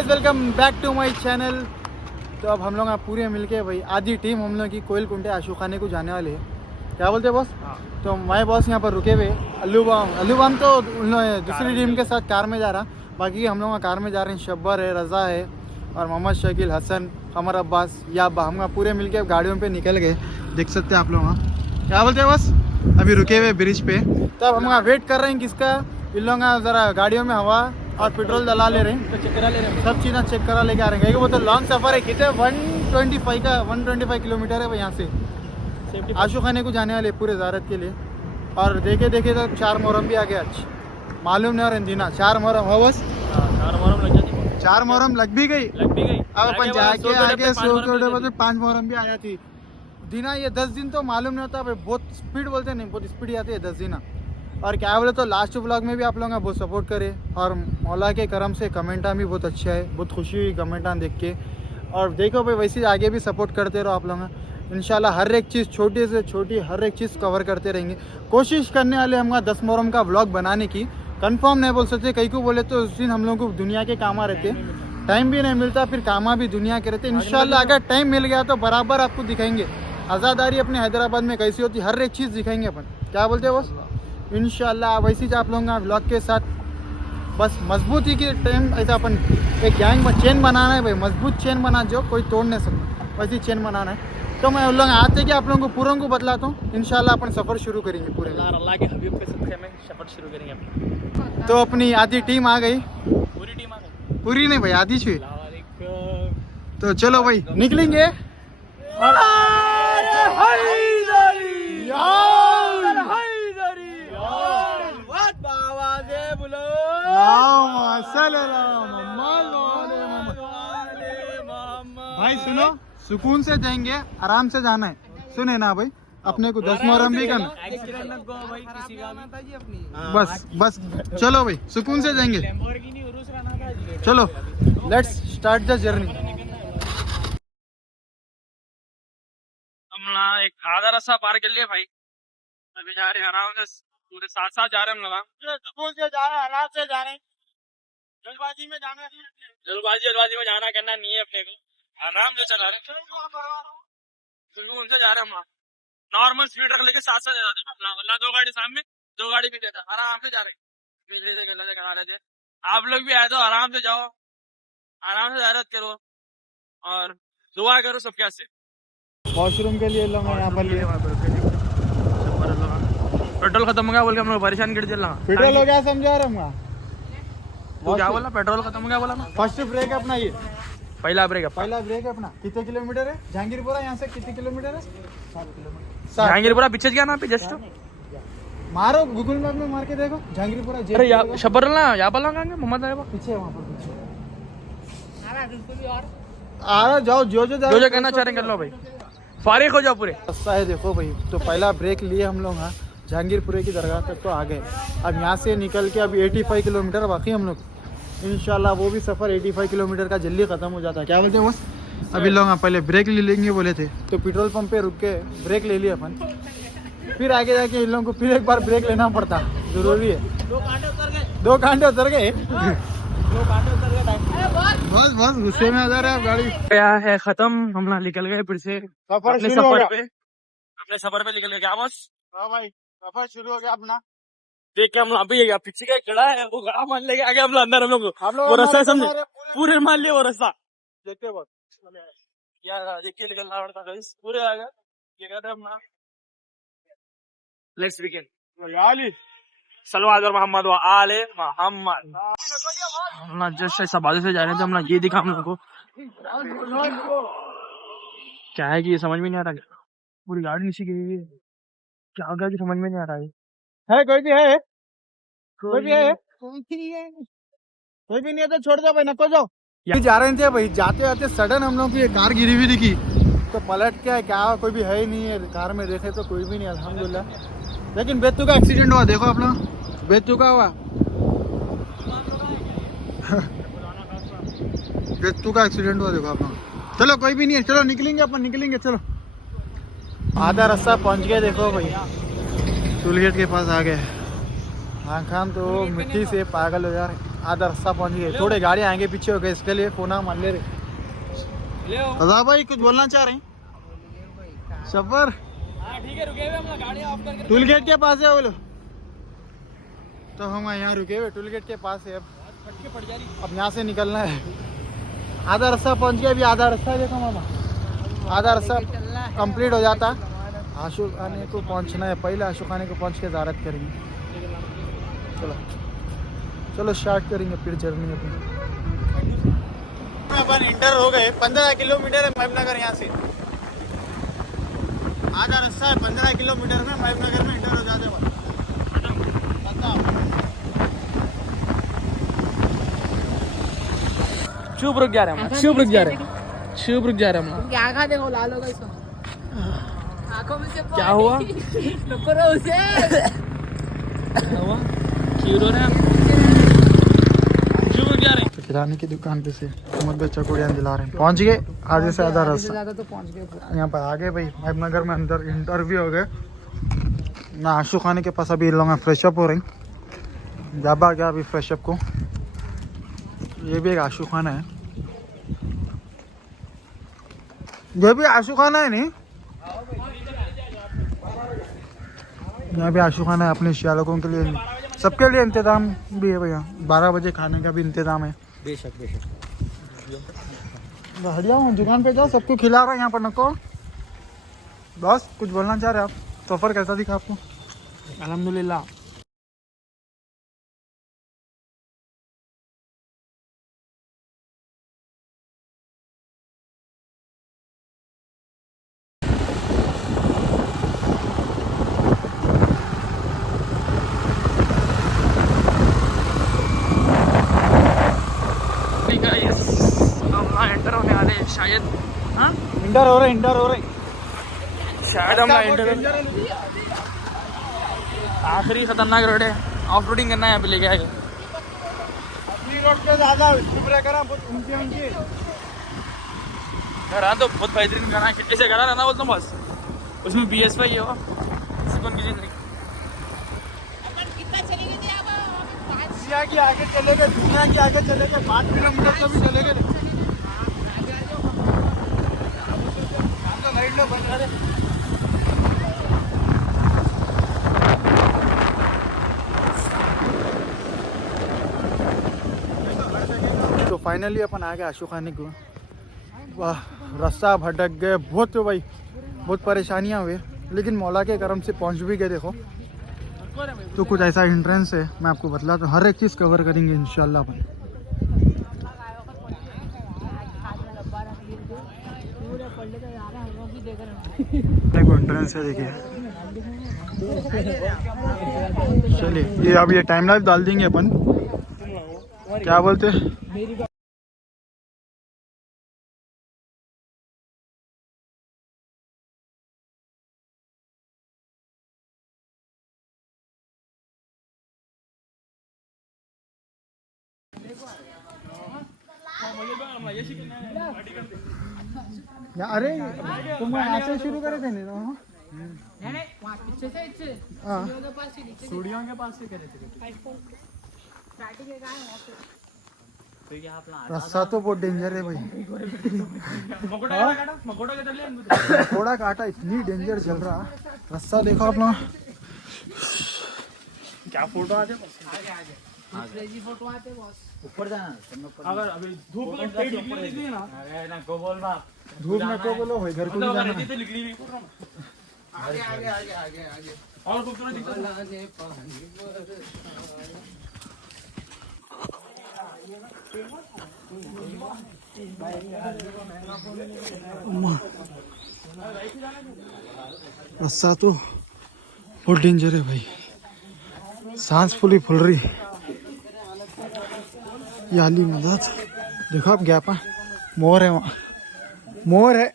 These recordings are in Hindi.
Guys welcome back to my channel. तो अब हम लोग पूरे मिलके भाई आधी टीम हम लोग की कोयल कुंटे आशू खाने को जाने वाले हैं। क्या बोलते हैं बॉस? तो माय बॉस यहाँ पर रुके हुए। अल्लू बाम तो दूसरी टीम के साथ कार में जा रहा, बाकी हम लोग कार में जा रहे हैं। शब्बर है, रज़ा है और मोहम्मद शकील, हसन, कमर अब्बास, या हम पूरे मिलके गाड़ियों पे निकल गए। देख सकते हैं आप लोग। क्या बोलते हैं बॉस? अभी रुके हुए ब्रिज पे। तो अब हम वेट कर रहे हैं किसका, इन लोग ज़रा गाड़ियों में हवा और पेट्रोल डला ले रहे हैं, तो चेक करा ले रहे हैं, सब चीज़ें चेक करा लेके आ रहे हैं। वो तो लॉन्ग सफ़र है, कितने 125 किलोमीटर है भाई यहाँ से आशू खाने को जाने वाले पूरे ज़ारत के लिए। और देखे देखे तो 4 मुहर्रम भी आ गया। आज मालूम नहीं और दिना 4 मुहर्रम हो बस। 4 मुहर्रम लग भी गई। अब अपन जाके आगे 5 मुहर्रम भी आया थी दीना। ये 10 दिन तो मालूम नहीं होता भाई, बहुत स्पीड बोलते नहीं, बहुत स्पीड आती है 10 दिन। और क्या बोले तो लास्ट व्लॉग में भी आप लोगों का बहुत सपोर्ट करे और मौला के करम से कमेंटा भी बहुत अच्छा है, बहुत खुशी हुई कमेंटा देख के। और देखो भाई वैसे आगे भी सपोर्ट करते रहो आप लोग। इंशाल्लाह हर एक चीज़ छोटी से छोटी हर एक चीज़ कवर करते रहेंगे। कोशिश करने वाले हम 10 मुहर्रम का व्लॉग बनाने की। कंफर्म नहीं बोल सकते, कई को बोले तो उस दिन हम लोग को दुनिया के कामा रहते, टाइम भी नहीं मिलता, फिर कामा भी दुनिया के रहते। इंशाल्लाह अगर टाइम मिल गया तो बराबर आपको दिखाएंगे आज़ादारी अपने हैदराबाद में कैसी होती, हर एक चीज़ दिखाएंगे अपन। क्या बोलते हैं बस? इंशाल्लाह वैसे ही आप लोगों का व्लॉग के साथ बस मजबूती की टाइम ऐसा अपन एक गैंग में चेन बनाना है भाई, मजबूत चेन बना जो कोई तोड़ नहीं सकता, वैसी चेन बनाना है। तो मैं उन लोग आते कि आप लोगों को पूरों को बतलाता हूँ। इंशाल्लाह अपन सफ़र शुरू करेंगे पूरे अल्लाह के हबीब के सदक़े में सफ़र शुरू करेंगे अपन। तो अपनी आधी टीम आ गई, पूरी टीम आ गई, पूरी नहीं भाई आधी छुई। तो चलो भाई निकलेंगे। भाई सुनो, सुकून से जाएंगे, आराम से जाना है, सुने ना भाई। अपने को 10 मुहर्रम भी करना। बस चलो भाई सुकून से जाएंगे। चलो लेट्स स्टार्ट द जर्नी। हम एक आधा रास्ता पार कर लिए भाई, अभी जा रहे हैं आराम से, पूरे साथ साथ जा रहे हैं हम लोग। सुकून से जा रहे हैं, आराम से जा रहे हैं, जल्दबाजी में जाना करना नहीं है अपने को, आराम से चला रहे हैं, सुकून से जा रहे हैं हम। नॉर्मल स्पीड रख लेके साथ साथ जा रहे हैं, वरना 2 गाड़ी सामने 2 गाड़ी भी देता, आराम से जा रहे हैं। आप लोग भी आए तो आराम से जाओ, आराम से जारत करो और दुआ करो सबके से। वॉशरूम के लिए लोग यहाँ पर लिए पेट्रोल खत्म हो गया बोल के हम लोग परेशान कर चल रहा। पेट्रोल हो गया समझा रहा हूँ। तू क्या बोला? पेट्रोल खत्म हो गया बोला ना। फर्स्ट ब्रेक अपना ये पहला ब्रेक अपना कितने किलोमीटर है? जहांगीरपुरा यहाँ से कितने किलोमीटर है? 7 किलोमीटर। जहांगीरपुरा पीछे गया ना पे जस्ट मारो गूगल मैप में मार के देखो जहांगीरपुरा। अरे शब्बर ना यहाँ पर लगाएंगे मोहम्मद आएगा पीछे, वहाँ पर पीछे आ रहा। जाओ जो कहना चाह रहे कर लो भाई, फारिग हो जाओ पूरे। रास्ता है देखो भाई। तो पहला ब्रेक लिए हम लोग जहांगीरपुरे की दरगाह तक तो आ गए। अब यहाँ से निकल के अभी 85 किलोमीटर बाकी हम लोग। इंशाल्लाह वो भी सफ़र 85 किलोमीटर का जल्दी ख़त्म हो जाता है। क्या बोलते हैं बस? अभी लोग पहले ब्रेक ले लेंगे बोले थे, तो पेट्रोल पंप पे रुक के ब्रेक ले लिया अपन। फिर आगे जाके इन लोगों को फिर एक बार ब्रेक लेना पड़ता, ज़रूरी है। 2 कांटे उतर गए बस गुस्से में आ जा रहे हैं। गाड़ी क्या है खत्म, हम लोग निकल गए फिर से अपने सफर पे निकल गए। क्या बस? हाँ भाई सफर शुरू हो गया अपना। देख के हम अभी पीछे का खड़ा है, वो गड़ा मान लेके आगे हम लोग अंदर, हम लोग वो रास्ता समझे पूरे मान लिया वो रास्ता। देखते बहुत यार देख के निकलना पड़ता है पूरे आ गए। ये कहते हैं हम लेट्स बिगिन सलवात मोहम्मद व आले मोहम्मद। हम लोग जस्ट ऐसा बाजू से जा रहे थे, हम लोग ये दिखा हम लोग को क्या है कि ये समझ में नहीं आ रहा। पूरी गाड़ी नीचे गिरी है, क्या हो गया कि समझ में नहीं आ रहा है। कोई भी है? कोई भी नहीं है तो छोड़ दो भाई, नको जाओ। जा रहे थे भाई, जाते जाते सडन हम लोग की कार गिरी हुई दिखी, तो पलट के क्या कोई भी है ही नहीं है कार में। देखे तो कोई भी नहीं अल्हम्दुलिल्लाह। लेकिन बेतु का एक्सीडेंट हुआ, देखो अपना बेतु का हुआ बेतु का एक्सीडेंट हुआ देखो अपना। चलो कोई भी नहीं है, चलो निकलेंगे अपन, निकलेंगे चलो। आधा रास्ता पहुंच गए देखो भाई, टोल गेट के पास आ गए। आँखान तो मिट्टी से पागल हो जा रहे। आधा रास्ता पहुंच गए, थोड़े गाड़ी आएंगे पीछे हो गए, इसके लिए फोन मान ले रहे। रजा भाई कुछ बोलना चाह रहे हैं? सफर ठीक है, रुके हुए हम गाड़ी ऑफ करके। टूल गेट के पास है बोलो, तो हम यहाँ रुके हुए टूल गेट के पास है। अब पड़ जा रही। अब यहाँ से निकलना है, आधा रास्ता पहुंच गया, अभी आधा रास्ता देखो मामा, आधा रास्ता कंप्लीट हो जाता। आशू खाने को पहुंचना है, पहले आशू खाने को पहुंच के ज़ारत करेंगे। चलो चलो स्टार्ट करेंगे फिर जर्नी अपनी। अपन इंटर हो गए, 15 किलोमीटर है महबूबनगर यहाँ से, आधा रास्ता है, 15 किलोमीटर में महबूबनगर में इंटर हो जाते हैं। शुभ रुक जा रहे हैं, शुभ रुक जा रहे हैं, शुभ रुक जा रहे हैं। क्या खा देखो लाल होगा इसको, आंखों में से क्या हुआ? नुकरो उसे हुआ क्यों रो रहे हैं? शुभ रुक जा रहे हैं। तो किराने की दुकान पे से मोहम्मद चकोड़ियाँ दिला रहे हैं, पहुँच गए आधे से आधा रास्ता। ज्यादा तो पहुंच गए। यहाँ पर आ गए भाई महबूबनगर में, अंदर इंटरव्यू हो गए ना। आशू खाने के पास अभी लोग फ्रेशअप हो रही, जब आ गया अभी फ्रेशअप को। ये भी एक आशू खाना है, ये भी आशू खाना है नहीं, यहाँ भी आशू खाना है अपने शियालकों के लिए, सबके लिए इंतजाम भी है भैया। 12 बजे खाने का भी इंतजाम है। बेशक बेशक। हटिया हूँ दुकान पे जाओ, सबको खिला रहा है यहाँ पर नको। बस कुछ बोलना चाह रहे आप? सफ़र कैसा दिखा आपको? अल्हम्दुलिल्लाह। एंटर होने वाले शायद। हाँ इंटर हो रहे शायद हम एंटर। आखिरी खतरनाक रोड है, ऑफ रोडिंग करना है यहाँ पे लेके आएगा। रोड पे ज़्यादा ऊंची करा तो बहुत बेहतरीन गाना है, ऐसे करा रहना बोलता हूँ बस। उसमें BS5 है वो, किसी को किसी नहीं। कितना चलेगी थी आप? दुनिया की आगे चले गए, 5 किलोमीटर तो भी चले गए। तो फाइनली अपन आ गए आशू खाने को। वाह रास्ता भटक गए बहुत, तो भाई बहुत परेशानियां हुई, लेकिन मौला के करम से पहुंच भी गए। देखो तो कुछ ऐसा एंट्रेंस है, मैं आपको बतलाता हूँ, हर एक चीज़ कवर करेंगे इंशाल्लाह अपन। देखो एंट्रेंस है, देखिए। चलिए ये अब ये टाइम लाइफ डाल देंगे अपन, क्या बोलते हैं? अरे तुम यहाँ से शुरू करे थे नहीं? नहीं वहाँ पीछे से इच्छे हाँ सीढ़ियों के पास से नीचे स्टूडियो के पास से करे थे। स्टार्टिंग के कहाँ है वहाँ पे? रास्ता तो बहुत डेंजर है भाई, थोड़ा काटा, इतनी डेंजर चल रहा रास्ता। देखो आप लोग क्या फोटो आते क्रेजी फोटो आते बॉस। ऊपर जाना अगर अभी धूप में पेट निकली थी ना, अरे ना को बोल बा धूप में को बोलो भाई, घर को भी मतलब जाना अगर है। तो निकली हुई आगे आगे आगे आगे आगे और खूबसूरत दिखता है। लाने पानी रास्ता तो बहुत डेंजर है भाई, सांस फुली फुल रही। ये अली मदद देखो आप, गैप मोर है, वहाँ मोर है।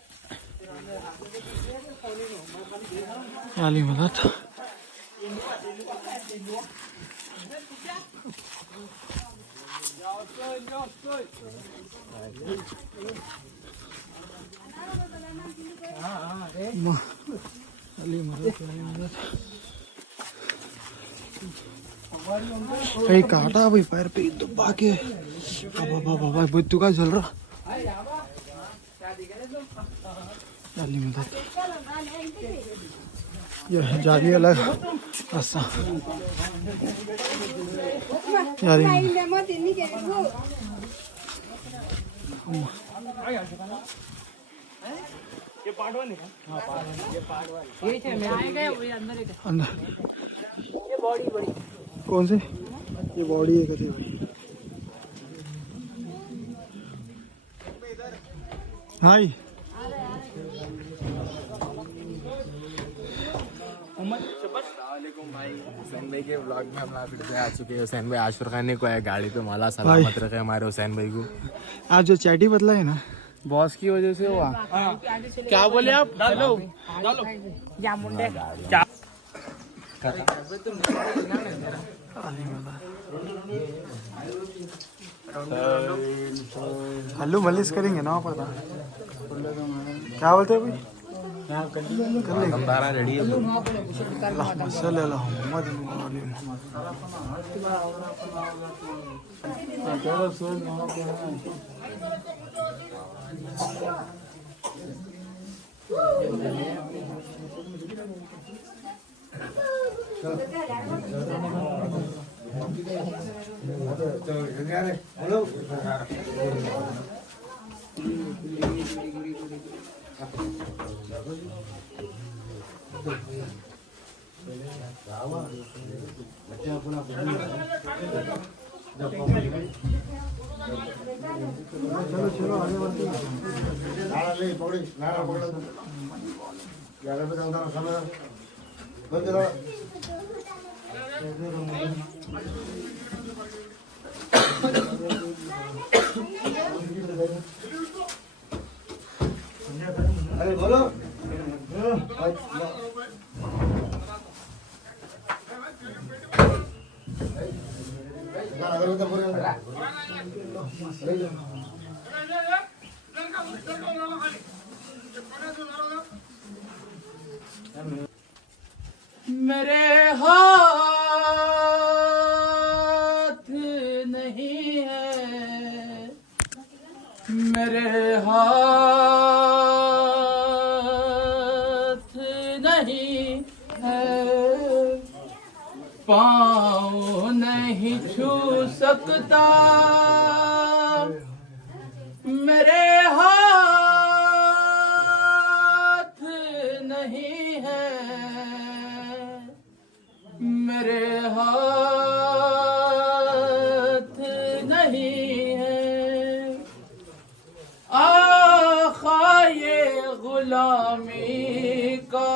अली मदद अली मदद काही काटा भाई पैर पे दुबा के बाबा बाबा भाई तू काय चल रहा जाली में ये जाली अलग असा यारी अंदर ये बॉडी बड़ी कौन से ये बॉडी है कभी हाय हुसैन भाई के व्लॉग में हम लोग फिर से आ चुके हैं। हुसैन भाई आशुर खाने को है गाड़ी पे, माला सलामत रखे हमारे हुसैन भाई को। आज जो चैटी बदला है ना बॉस की वजह से हुआ। क्या बोले आप? हेलो जामुंडे हल्लू मलिस करेंगे ना पर क्या बोलते हैं भाई कर लेंगे रेडी है। चलो चलो आगे बढ़ते अरे बोलो मेरे हाथ नहीं है, मेरे हाथ नहीं है, पाँव नहीं छू सकता, मेरे हाथ नहीं है, मेरे हाथ नहीं है। आखा ये गुलामी का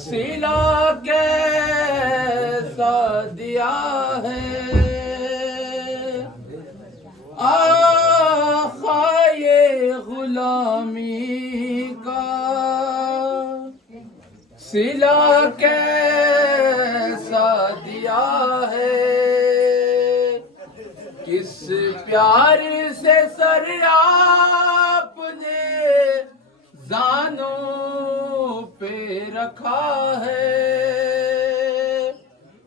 सिला कैसा दिया है, आखा ये गुलामी का सिला कैसा दिया है। किस प्यार से सर आपने जानों पे रखा है,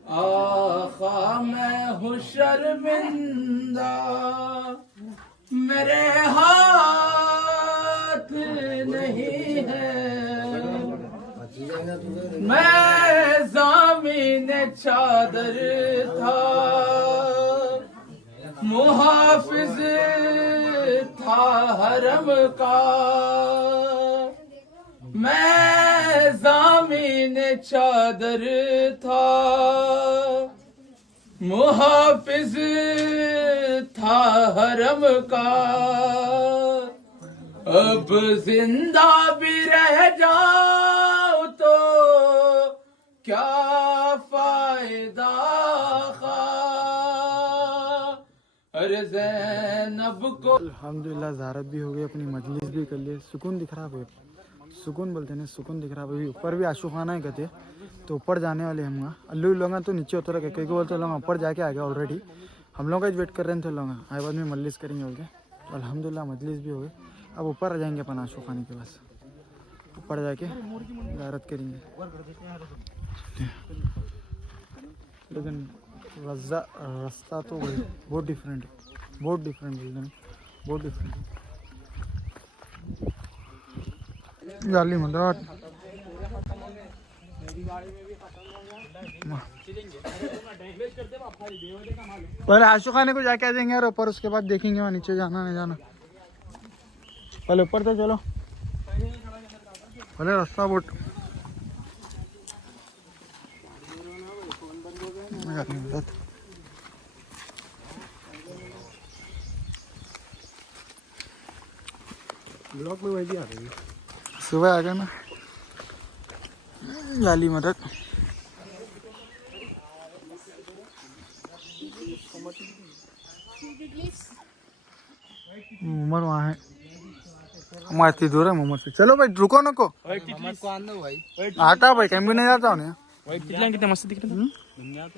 आखा मैं हूँ शर्मिंदा, मेरे हाथ नहीं है, मैं ज़मीन चादर था, मुहाफिज था हरम का, मैं ज़मीन चादर था, मुहाफिज था हरम का। अब जिंदा भी रह जाऊं तो क्या फायदा खा, अरे ज़ैनब को अल्हम्दुलिल्लाह ज़ारत भी हो गई, अपनी मजलिस भी कर लिए, सुकून दिख रहा है, सुकून बोलते हैं सुकून दिख रहा है। ऊपर भी आशू खाना है कहते, तो ऊपर जाने वाले हम वहाँ अल्लू लोग तो नीचे उतर गए, कई को बोलते लोग ऊपर जाके आ गए ऑलरेडी, हम लोग का वेट कर रहे थे लोग आए बाद में मजलिस करेंगे बोल के। तो अल्हम्दुलिल्लाह मजलिस भी हो गई, अब ऊपर आ जाएंगे अपन आशू खाने के पास, ऊपर जाके ज़ारत करेंगे। लेकिन रास्ता तो बहुत डिफरेंट है, बहुत डिफरेंट बिल्डिंग, बहुत डिफरेंट। जाली मदद पहले आशु खाने को जाके आ जाएंगे यार ऊपर, उसके बाद देखेंगे वहाँ नीचे जाना नहीं जाना। पहले ऊपर तो चलो, पहले रास्ता बहुत ब्लॉक में वही आ रही है। सुबह आ गया ना जाली मदद। उमर वहाँ है, हमारे दूर है मोहम्मद से। चलो भाई रुको ना को आता भाई, कहीं भी नहीं जाता हूँ ना। कितने मस्त दिख रहे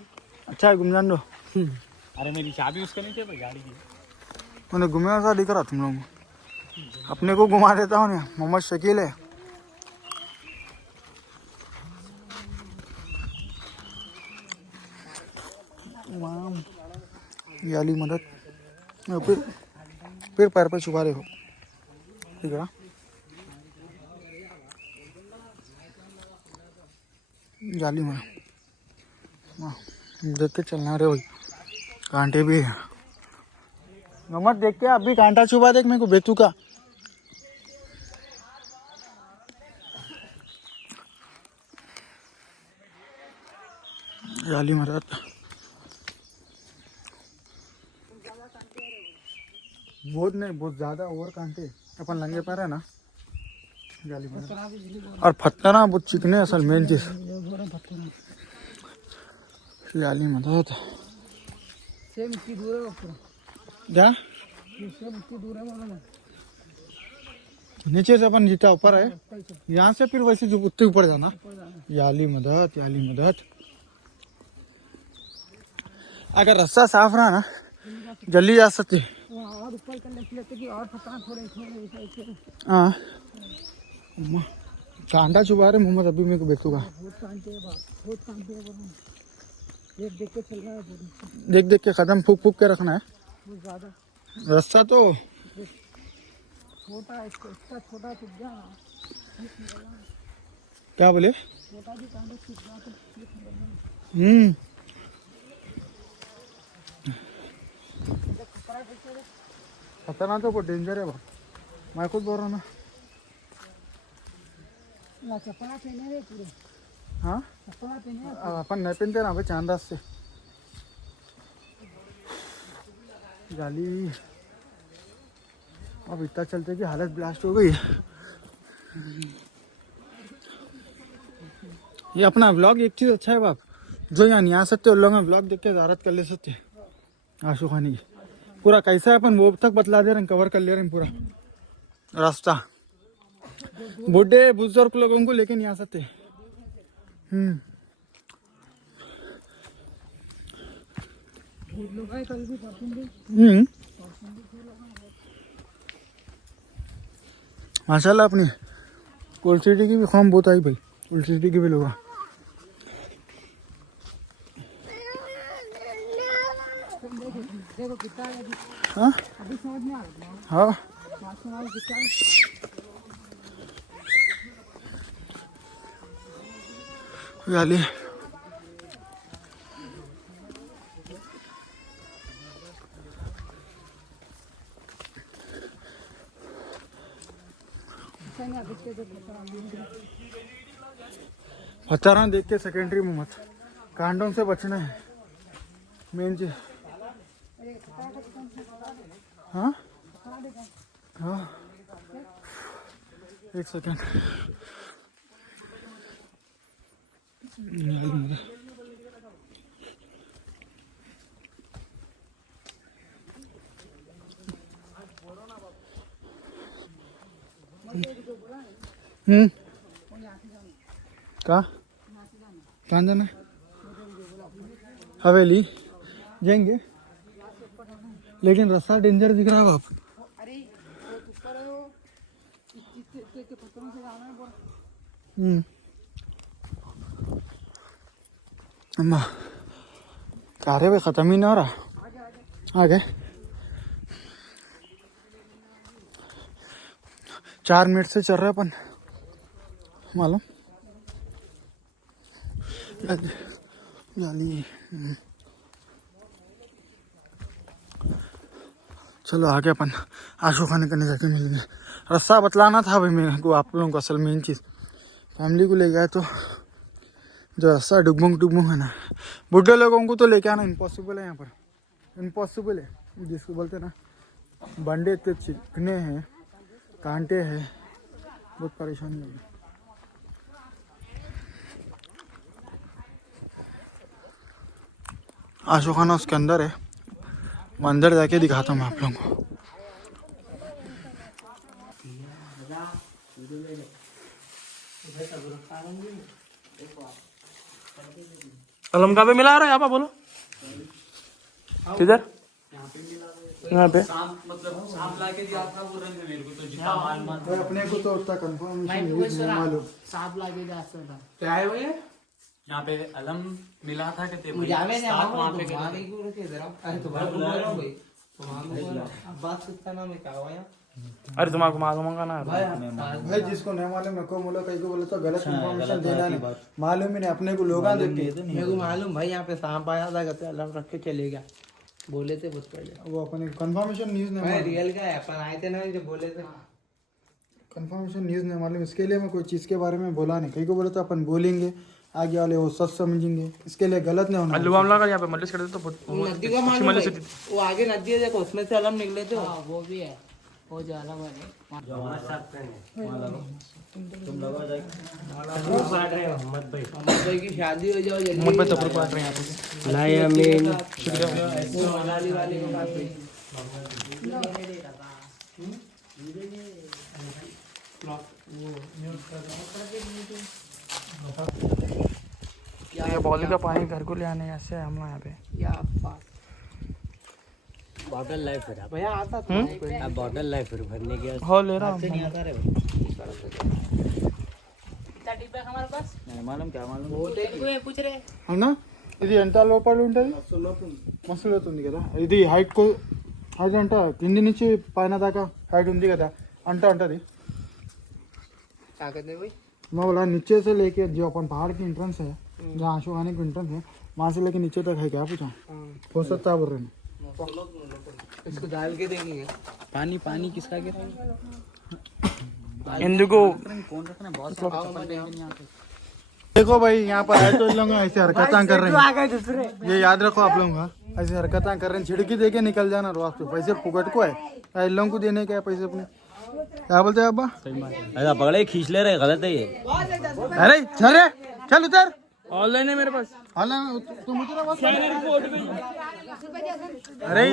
अच्छा है, घूम जान दो। अरे मेरी चाबी उसका नहीं चाहिए गाड़ी की। उन्हें घूमे सा दिख रहा तुम लोग, अपने को घुमा देता हूँ ना। मोहम्मद शकील है। याली मदद फिर पैर पर छुपा रहे हो, ठीक है। जाली मदद देख के चलना रे भाई, कांटे भी है। मोहम्मद देख के अभी कांटा छुपा देख मेरे को बेतू का। जाली मदद बहुत नहीं, बहुत ज्यादा ओवर कांटे, अपन लंगे पैर है ना। जाली मदद और पत्थर बहुत चिकने असल मेन चीज। जाली मदद सेम इतनी दूर है ऊपर, क्या सेम इतनी दूर है मालूम है। नीचे से अपन जितना ऊपर है, यहाँ से फिर वैसे जो उतने ऊपर जाना। याली मदद, याली मदद। अगर रास्ता साफ रहा ना जल्दी जा सकते। और ऊपर कर लेते कि और पता थोड़े थोड़े। हाँ कांटा छुपा रहे मोहम्मद अभी मेरे को बेतूगा। बहुत कांटे है बाप, बहुत कांटे है बाप। देख देख के चल रहा है, देख देख के कदम फूक फूक के रखना है। बहुत ज्यादा रास्ता तो छोटा है, इसका छोटा छुप गया। क्या बोले? छोटा भी कांटे छुप गया तो खतरनाक तो बहुत डेंजर है बाप, मैं खुद बोल रहा हूँ ना। चप्पला पहने रे पूरे, हाँ चप्पला पहने। अपन नहीं पहनते ना भाई चांदास से। गाली अब इतना चलते कि हालत ब्लास्ट हो गई। ये अपना व्लॉग एक चीज अच्छा है बाप, जो यहाँ नहीं आ सकते उन लोग व्लॉग देख के ज़ारत कर ले सकते। आशु खानी की पूरा कैसा है अपन वो तक बतला दे रहे हैं, कवर कर ले रहे हैं पूरा रास्ता। बुढ़े बुजुर्ग लोगों को लेके नहीं आ सकते। माशाल्लाह अपनी कोल्ड सिटी की भी फॉर्म बहुत आई भाई, कोल्ड सिटी की भी लोग। देखो कितना है हाँ अभी समझ में आ रहा है। हाँ मार्शल कितना गाली हथारा देख के सेकेंडरी में मत, कांडों से बचना है मेन चीज। हाँ हाँ एक सेकेंड। कहाँ कहाँ जाना है? हवेली जाएंगे, लेकिन रास्ता डेंजर दिख रहा है बाप। अरे ऊपर है वो के पत्थरों से जाना है पूरा। अम्मा अरे भाई ख़त्म ही नहीं हो रहा। आ गए 4 मिनट से चल रहा है अपन मालूम जाली। चलो आगे अपन आशू खाने करने जाके मिल गए। रास्ता बतलाना था भाई मेरे को आप लोगों को। असल मेन चीज़ फैमिली को ले गया तो जो रास्ता डुगमुंग है ना, बुढ़े लोगों को तो लेके आना इम्पॉसिबल है। यहाँ पर इम्पॉसिबल है, जिसको बोलते हैं ना बंडे इतने चिकने हैं, कांटे हैं, बहुत परेशानी है। आशू खाना उसके अंदर है, मैं अंदर जाके दिखाता हूँ मैं आप लोगों को। अलम का पे मिला रहा है यहाँ पे, बोलो किधर यहाँ पे अपने को तो उतना कंफर्मेशन मालूम। सांप लागे जा सकता क्या है भैया यहाँ पे अलम मिला था कि वहाँ पे अरे तुम्हारा बोल रहा हूँ भाई, तुम्हारा बात कितना नाम है क्या हुआ यहाँ अरे तुम्हारा मालूम का ना भाई जिसको नहीं मालूम नको बोलो, कहीं को बोले तो गलत इन्फॉर्मेशन देना नहीं, मालूम ही नहीं अपने को लोग देख के। मेरे को मालूम भाई यहाँ पे सांप आया था, कहते अलार्म रख के चले गया, बोले थे बहुत पहले। वो अपने कंफर्मेशन न्यूज़ नहीं मालूम, रियल का है, अपन आए थे ना जो बोले थे। कंफर्मेशन न्यूज़ नहीं मालूम, इसके लिए मैं कोई चीज़ के बारे में बोला नहीं। कहीं को बोले तो अपन बोलेंगे, आगे वाले वो सच समझेंगे, इसके लिए गलत नहीं होना। अल्लू मामला का यहाँ पे मलिश करते तो नदी का मालूम भाई, वो आगे नदी है देखो, उसमें से अलम निकले थे। वो भी है, वो जो अलम है मोहम्मद भाई की शादी हो जाओ जल्दी। मोहम्मद भाई तब काट रहे हैं यहाँ पे। लाई अमीन शुक्रिया। मनाली वाले के पास ये बॉली का पानी घर को ले आने ऐसे हम लोग यहाँ पे या बॉटल लाइफ है भैया आता था अब बॉटल लाइफ है भरने के हो ले रहा हूँ। नहीं आता रे मालूम क्या मालूम पूछ रहे అవునా ఇది ఎంత లోపల ఉంటుంది మస్తు అవుతుంది కదా ఇది హైట్ అంట కింది నుంచి పైన దాకా హైట్ ఉంది కదా అంట ఉంటుంది। क्या कहते हैं भाई मैं बोला नीचे से लेके जो अपन पहाड़ की एंट्रेंस है जहाँ आशू खाने की एंट्रेंस है वहाँ से लेके नीचे तक है क्या पूछा हो सकता है बोल रहे हैं। इसको डाल के देंगे पानी पानी किसका गिरा हिंदू को कौन रखना बहुत देखो भाई यहाँ पर आए तो इन लोग ऐसे हरकतें कर रहे हैं, ये याद रखो आप लोग का, ऐसे हरकतें कर रहे हैं। छिड़की दे के निकल जाना रोज पे, पैसे पुकट को है इन लोगों को देने के है पैसे अपने। क्या बोलते हैं अब्बा? ऐसा पकड़े खींच ले रहे गलत है ये अरे चल चल उतर, ऑनलाइन है मेरे पास। तुम उतरो बस। अरे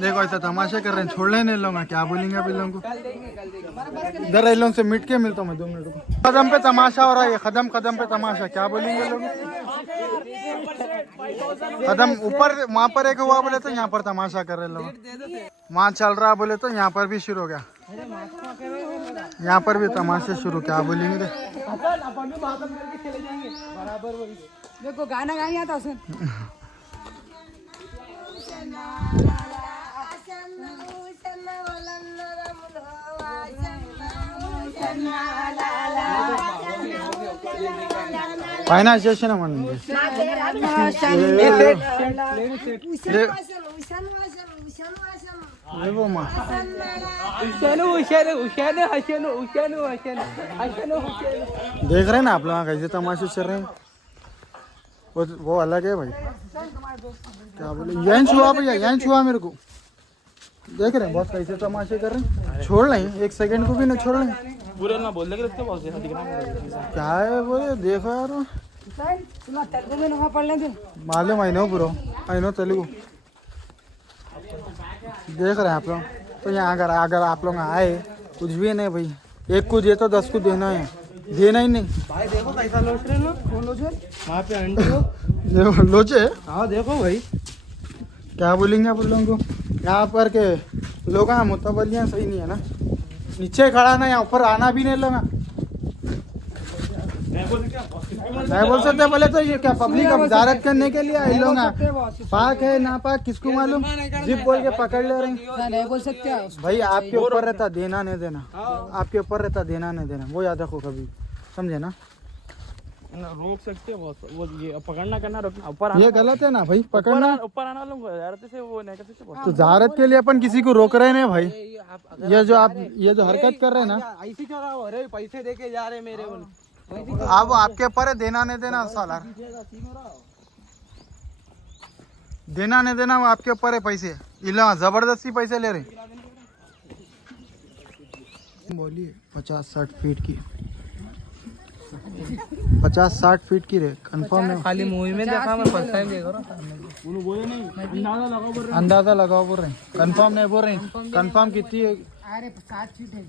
देखो ऐसा तमाशा कर रहे हैं, छोड़ लेने लोग, क्या बोलेंगे अब इन लोगों को। इधर इन लोगों से मिट के मिलता हूँ मैं 2 मिनट को। कदम पे तमाशा हो रहा है, कदम कदम पे तमाशा, क्या बोलेंगे लोग। कदम ऊपर वहाँ पर एक हुआ बोले तो यहाँ पर तमाशा कर रहे लोग, वहाँ चल रहा बोले तो यहाँ पर भी शुरू हो गया, यहाँ पर भी तमाशे शुरू, क्या बोलेंगे। देखो गाना गाई आता सुन పైన చేసిన మనం देख रहे हैं ना आप लोग कैसे तमाशे चल रहे हैं, वो अलग है भाई। क्या बोले यही छुआ भैया, यही छुआ मेरे को, देख रहे हैं बहुत कैसे तमाशे कर रहे हैं। छोड़ लें 1 सेकंड को भी नहीं छोड़ लें, पूरे ना बोल देंगे तो बहुत ज्यादा दिखना क्या है बोले। देखो यार तेलुगु में नहा पढ़ लेंगे मालूम I know bro, I know Telugu. देख रहे हैं आप लोग तो यहाँ अगर आप लोग आए कुछ भी नहीं भाई, 1 को दे तो 10 को देना है, देना ही नहीं भाई। देखो कैसा लोच रहे ना, कौन लोच है वहाँ पे अंडे हो देखो लोचे। हाँ देखो भाई क्या बोलेंगे आप लोगों को, यहाँ पर के लोग मुतबलियाँ सही नहीं है ना, नीचे खड़ा ना, यहाँ ऊपर आना भी नहीं लगा। नहीं बोल सकते बोले तो ये क्या पब्लिक अब ज़ारत करने के लिए आए लोग पाक है ना पाक किसको मालूम जिप बोल के पकड़ ले रहे हैं नहीं बोल सकते भाई आपके ऊपर रहता देना नहीं देना आपके ऊपर रहता देना नहीं देना वो याद रखो कभी समझे ना रोक सकते हैं बॉस वो ये पकड़ना करना रोकना ऊपर ये गलत है ना भाई पकड़ना ऊपर आना लोग यार से वो नहीं कर सकते तो ज़ारत के लिए अपन किसी को रोक रहे नहीं भाई ये जो हरकत कर रहे हैं ना ऐसी क्या रहा अरे पैसे दे के जा रहे मेरे बोले अब आपके ऊपर है देना नहीं देना साला देना नहीं देना वो आपके ऊपर है पैसे इला जबरदस्ती पैसे ले रहे बोलिए 50-60 फीट की 50-60 फीट की रे कंफर्म है खाली मूवी में देखा मैं फर्स्ट टाइम देख रहा हूँ अंदाजा लगाओ बोल रहे कंफर्म नहीं बोल रहे कंफर्म कितनी है अरे 7 फीट है